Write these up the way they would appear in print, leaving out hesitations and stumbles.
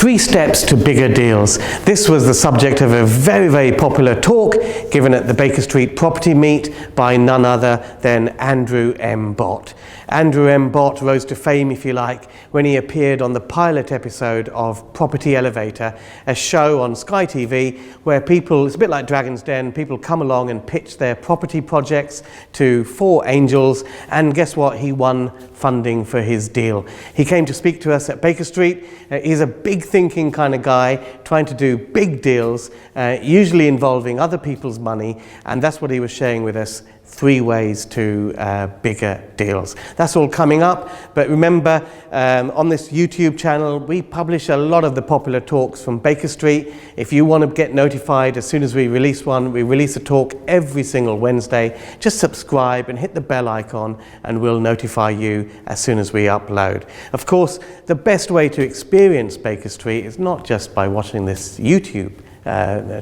3 steps to bigger deals. This was the subject of a very, very popular talk given at the Baker Street Property Meet by none other than Andrew M Bott. Andrew M Bott rose to fame, if you like, when he appeared on the pilot episode of Property Elevator, a show on Sky TV where people, it's a bit like Dragon's Den, people come along and pitch their property projects to 4 angels, and guess what? He won funding for his deal. He came to speak to us at Baker Street. He's a big thinking kind of guy, trying to do big deals, usually involving other people's money, and that's what he was sharing with us. 3 ways to bigger deals. That's all coming up, but remember, on this YouTube channel we publish a lot of the popular talks from Baker Street. If you want to get notified as soon as we release one, we release a talk every single Wednesday. Just subscribe and hit the bell icon and we'll notify you as soon as we upload. Of course, the best way to experience Baker Street is not just by watching this YouTube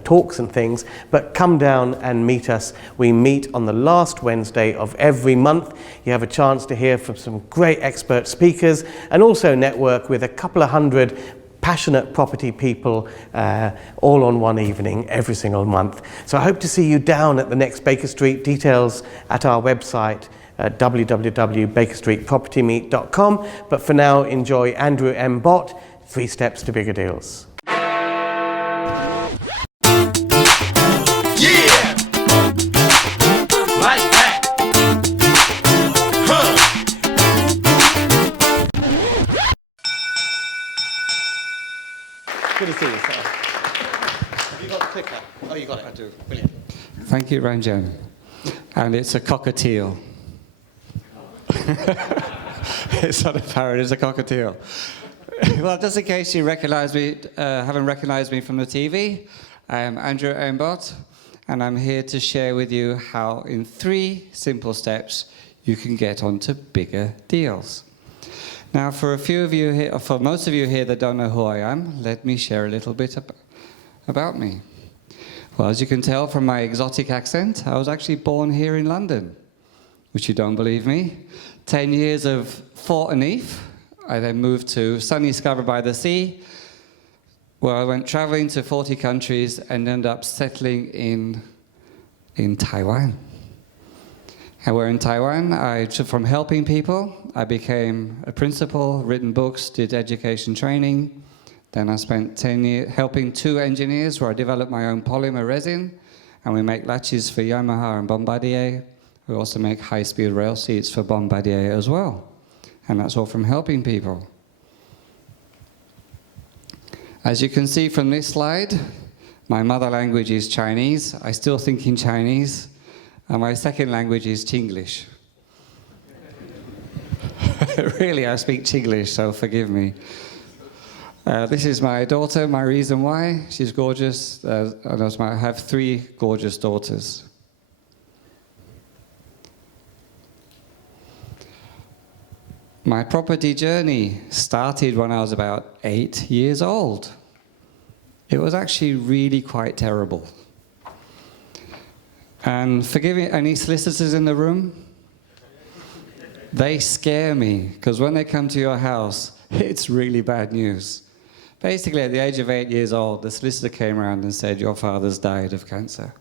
talks and things, but come down and meet us. We meet on the last Wednesday of every month. You have a chance to hear from some great expert speakers and also network with a couple of hundred passionate property people all on one evening every single month. So I hope to see you down at the next Baker Street. Details at our website www.bakerstreetpropertymeet.com. But for now, enjoy Andrew M Bott, 3 Steps to Bigger Deals. Good to see you, sir. Have you got the clicker? Oh, you got it. I do. Brilliant. Thank you, Ranjan. And it's a cockatiel. It's not a parrot, it's a cockatiel. Well, just in case you recognize me, haven't recognized me from the TV, I am Andrew M Bott, and I'm here to share with you how in 3 simple steps you can get onto bigger deals. Now, for a few of you here, or for most of you here that don't know who I am, let me share a little bit about me. Well, as you can tell from my exotic accent, I was actually born here in London, which you don't believe me. 10 years of Fort Anif. I then moved to sunny Scarborough by the Sea, where I went traveling to 40 countries and ended up settling in Taiwan. And we're in Taiwan. From helping people, I became a principal, written books, did education training. Then I spent 10 years helping 2 engineers where I developed my own polymer resin, and we make latches for Yamaha and Bombardier. We also make high-speed rail seats for Bombardier as well. And that's all from helping people. As you can see from this slide, my mother language is Chinese. I still think in Chinese. And my second language is Chinglish. Really, I speak Chinglish, so forgive me. This is my daughter, my reason why. She's gorgeous. I have 3 gorgeous daughters. My property journey started when I was about 8 years old. It was actually really quite terrible. And forgive me, any solicitors in the room? They scare me, because when they come to your house, it's really bad news. Basically, at the age of 8 years old, the solicitor came around and said, your father's died of cancer,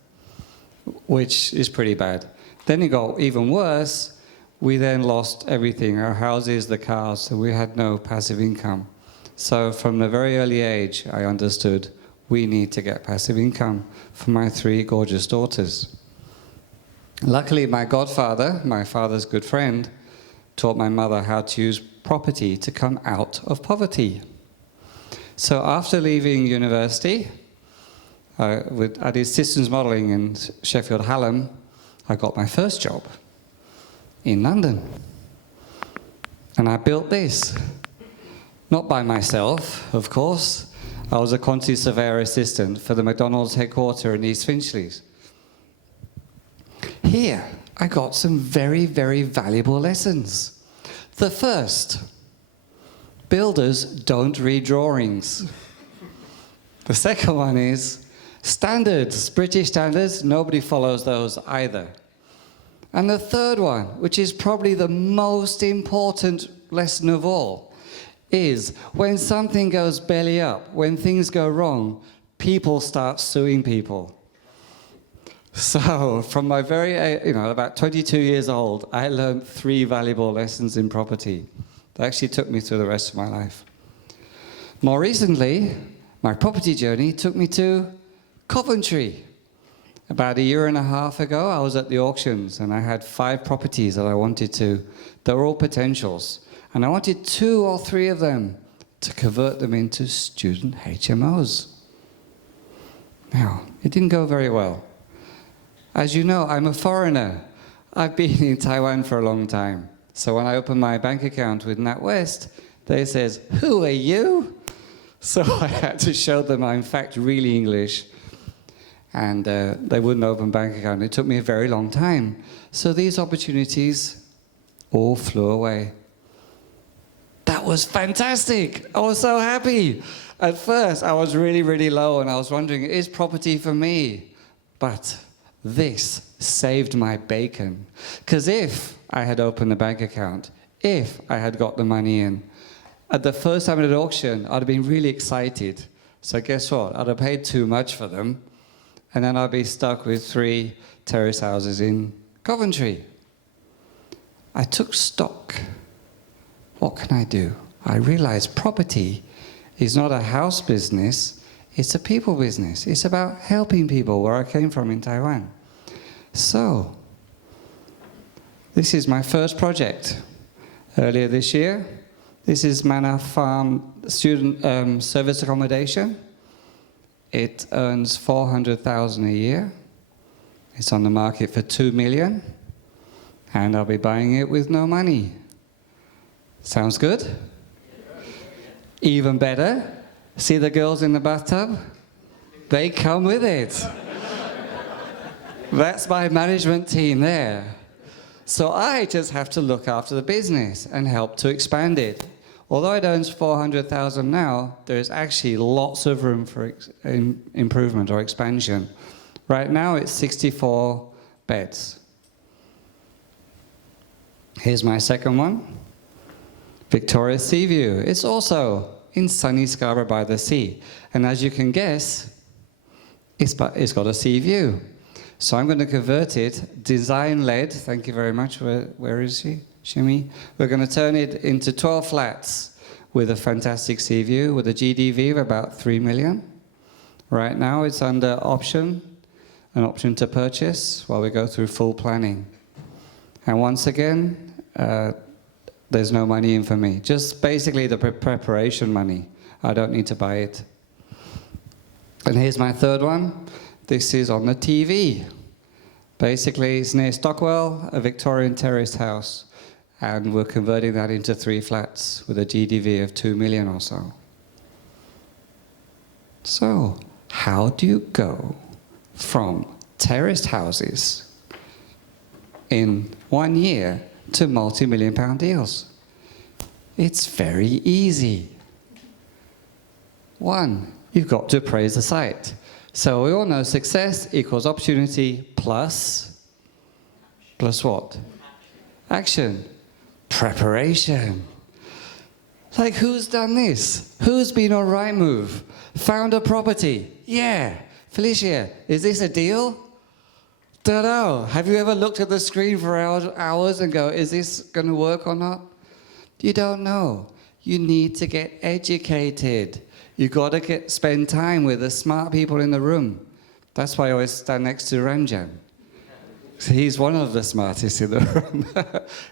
which is pretty bad. Then it got even worse. We then lost everything, our houses, the cars, so we had no passive income. So from a very early age, I understood we need to get passive income for my 3 gorgeous daughters. Luckily, my godfather, my father's good friend, taught my mother how to use property to come out of poverty. So after leaving university, I did systems modeling in Sheffield Hallam. I got my first job in London. And I built this. Not by myself, of course. I was a quantity surveyor assistant for the McDonald's headquarters in East Finchley. Here, I got some very, very valuable lessons. The first, builders don't read drawings. The second one is standards, British standards, nobody follows those either. And the third one, which is probably the most important lesson of all, is when something goes belly up, when things go wrong, people start suing people. So from my about 22 years old, I learned 3 valuable lessons in property that actually took me through the rest of my life. More recently, my property journey took me to Coventry. About a year and a half ago, I was at the auctions and I had 5 properties that I wanted to, they were all potentials. And I wanted 2 or 3 of them to convert them into student HMOs. Now, it didn't go very well. As you know, I'm a foreigner. I've been in Taiwan for a long time. So when I opened my bank account with NatWest, they says, "Who are you?" So I had to show them I'm in fact really English. And they wouldn't open bank account. It took me a very long time. So these opportunities all flew away. That was fantastic. I was so happy. At first, I was really, really low, and I was wondering, is property for me? But this saved my bacon. Because if I had opened a bank account, if I had got the money in, at the first time at an auction, I'd have been really excited. So guess what? I'd have paid too much for them, and then I'd be stuck with 3 terrace houses in Coventry. I took stock. What can I do? I realized property is not a house business, it's a people business. It's about helping people where I came from in Taiwan. So, this is my first project. Earlier this year, this is Manor Farm student service accommodation. It earns 400,000 a year. It's on the market for 2 million, and I'll be buying it with no money. Sounds good? Even better, see the girls in the bathtub? They come with it. That's my management team there. So I just have to look after the business and help to expand it. Although it owns 400,000 now, there is actually lots of room for improvement or expansion. Right now it's 64 beds. Here's my second one. Victoria Sea View. It's also in sunny Scarborough by the sea. And as you can guess, it's got a sea view. So I'm going to convert it, design-led, thank you very much, where is she? Shimi? We're going to turn it into 12 flats with a fantastic sea view, with a GDV of about 3 million. Right now it's under an option to purchase, while we go through full planning. And once again, there's no money in for me. Just basically the preparation money. I don't need to buy it. And here's my third one. This is on the TV. Basically, it's near Stockwell, a Victorian terraced house. And we're converting that into 3 flats with a GDV of 2 million or so. So, how do you go from terraced houses in 1 year to multi-million-pound deals? It's very easy. 1, you've got to appraise the site. So we all know success equals opportunity plus what? Action. Preparation. Like, who's done this? Who's been on Rightmove? Found a property? Yeah. Felicia, is this a deal? Don't know. Have you ever looked at the screen for hours and go, is this going to work or not? You don't know. You need to get educated. You've got to spend time with the smart people in the room. That's why I always stand next to Ranjan. So he's one of the smartest in the room.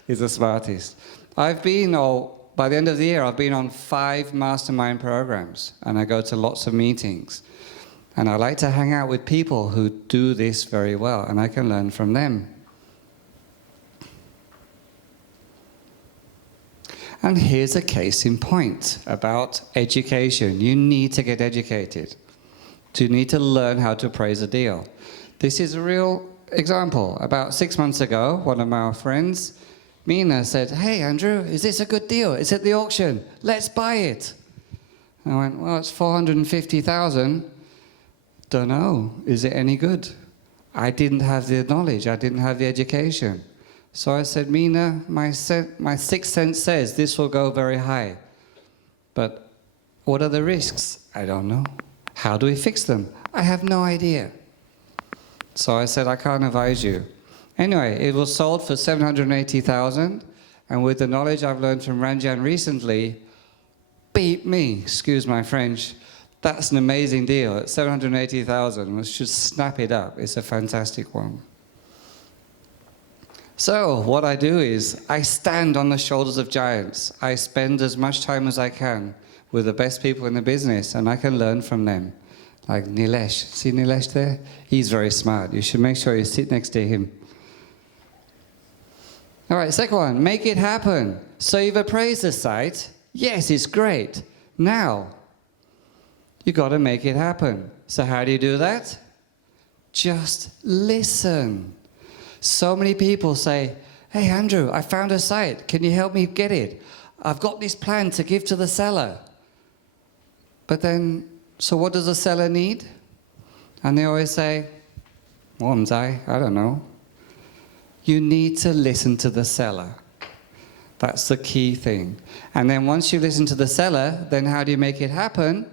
He's the smartest. By the end of the year, I've been on 5 mastermind programs, and I go to lots of meetings. And I like to hang out with people who do this very well, and I can learn from them. And here's a case in point about education. You need to get educated. You need to learn how to appraise a deal. This is a real example. About 6 months ago, one of my friends, Mina, said, "Hey, Andrew, is this a good deal? It's at the auction. Let's buy it." I went, "Well, it's 450,000. Don't know. Is it any good?" I didn't have the knowledge. I didn't have the education. So I said, "Mina, my sixth sense says this will go very high." But what are the risks? I don't know. How do we fix them? I have no idea. So I said, I can't advise you. Anyway, it was sold for 780,000, and with the knowledge I've learned from Ranjan recently, beat me, excuse my French, that's an amazing deal. At 780,000, we should snap it up. It's a fantastic one. So what I do is I stand on the shoulders of giants. I spend as much time as I can with the best people in the business, and I can learn from them. Like Nilesh. See Nilesh there? He's very smart. You should make sure you sit next to him. All right, second one, make it happen. So you've appraised the site. Yes, it's great. Now, you got to make it happen. So how do you do that? Just listen. So many people say, hey, Andrew, I found a site. Can you help me get it? I've got this plan to give to the seller. But then, so what does the seller need? And they always say, I don't know. You need to listen to the seller. That's the key thing. And then once you listen to the seller, then how do you make it happen?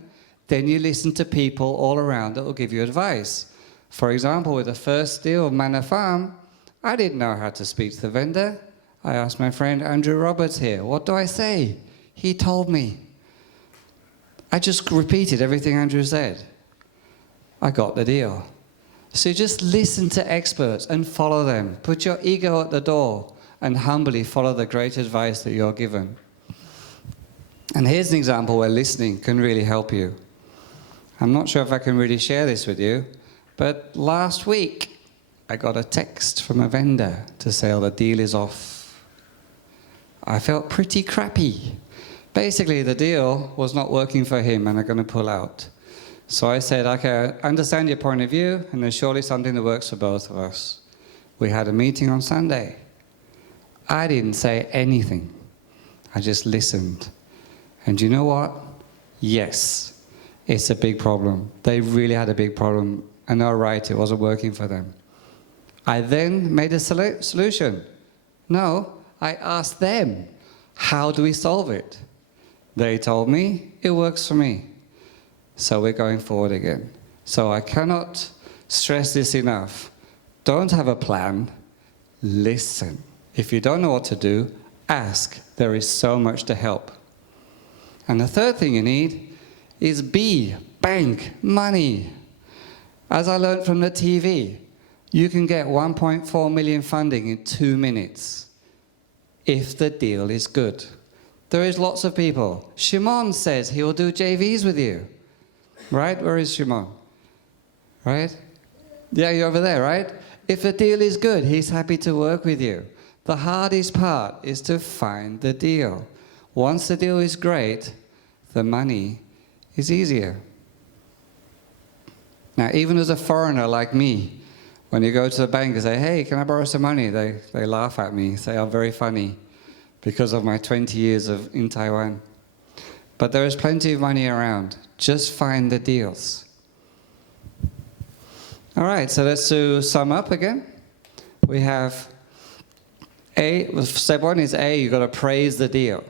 Then you listen to people all around that will give you advice. For example, with the first deal of Manor Farm, I didn't know how to speak to the vendor. I asked my friend Andrew Roberts here, what do I say? He told me. I just repeated everything Andrew said. I got the deal. So just listen to experts and follow them. Put your ego at the door and humbly follow the great advice that you're given. And here's an example where listening can really help you. I'm not sure if I can really share this with you, but last week I got a text from a vendor to say, oh, the deal is off. I felt pretty crappy. Basically, the deal was not working for him and I'm going to pull out. So I said, okay, I understand your point of view, and there's surely something that works for both of us. We had a meeting on Sunday. I didn't say anything. I just listened. And you know what? Yes, it's a big problem. They really had a big problem, and they're right, it wasn't working for them. I then made a solution. No, I asked them, how do we solve it? They told me, it works for me. So we're going forward again. So I cannot stress this enough. Don't have a plan, listen. If you don't know what to do, ask. There is so much to help. And the third thing you need is bank, money. As I learned from the TV, you can get 1.4 million funding in 2 minutes if the deal is good. There is lots of people. Shimon says he will do JVs with you. Right? Where is Shimon? Right? Yeah, you're over there, right? If the deal is good, he's happy to work with you. The hardest part is to find the deal. Once the deal is great, the money is easier. Now, even as a foreigner like me, when you go to the bank and say, hey, can I borrow some money? They laugh at me, say I'm very funny because of my 20 years in Taiwan. But there is plenty of money around. Just find the deals. All right, so let's sum up again. We have step one is you've got to praise the deal.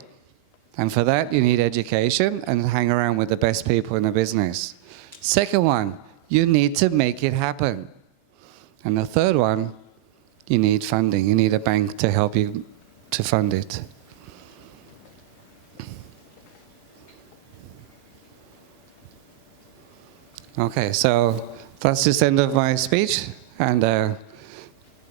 And for that, you need education and hang around with the best people in the business. Second one, you need to make it happen. And the third one, you need funding. You need a bank to help you to fund it. Okay, so that's just the end of my speech. And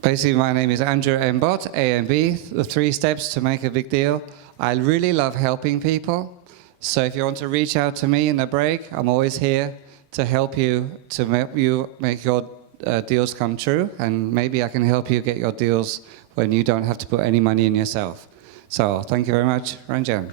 basically, my name is Andrew M Bott, A and B, the 3 steps to make a big deal. I really love helping people. So if you want to reach out to me in the break, I'm always here to help you to make your deals come true. And maybe I can help you get your deals when you don't have to put any money in yourself. So thank you very much, Ranjan.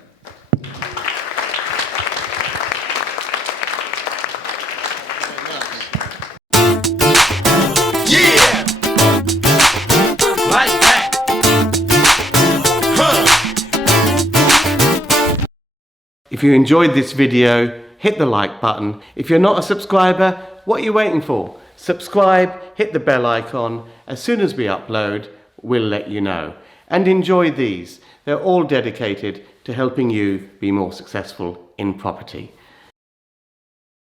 If you enjoyed this video, hit the like button. If you're not a subscriber, what are you waiting for? Subscribe, hit the bell icon. As soon as we upload, we'll let you know. And enjoy these. They're all dedicated to helping you be more successful in property.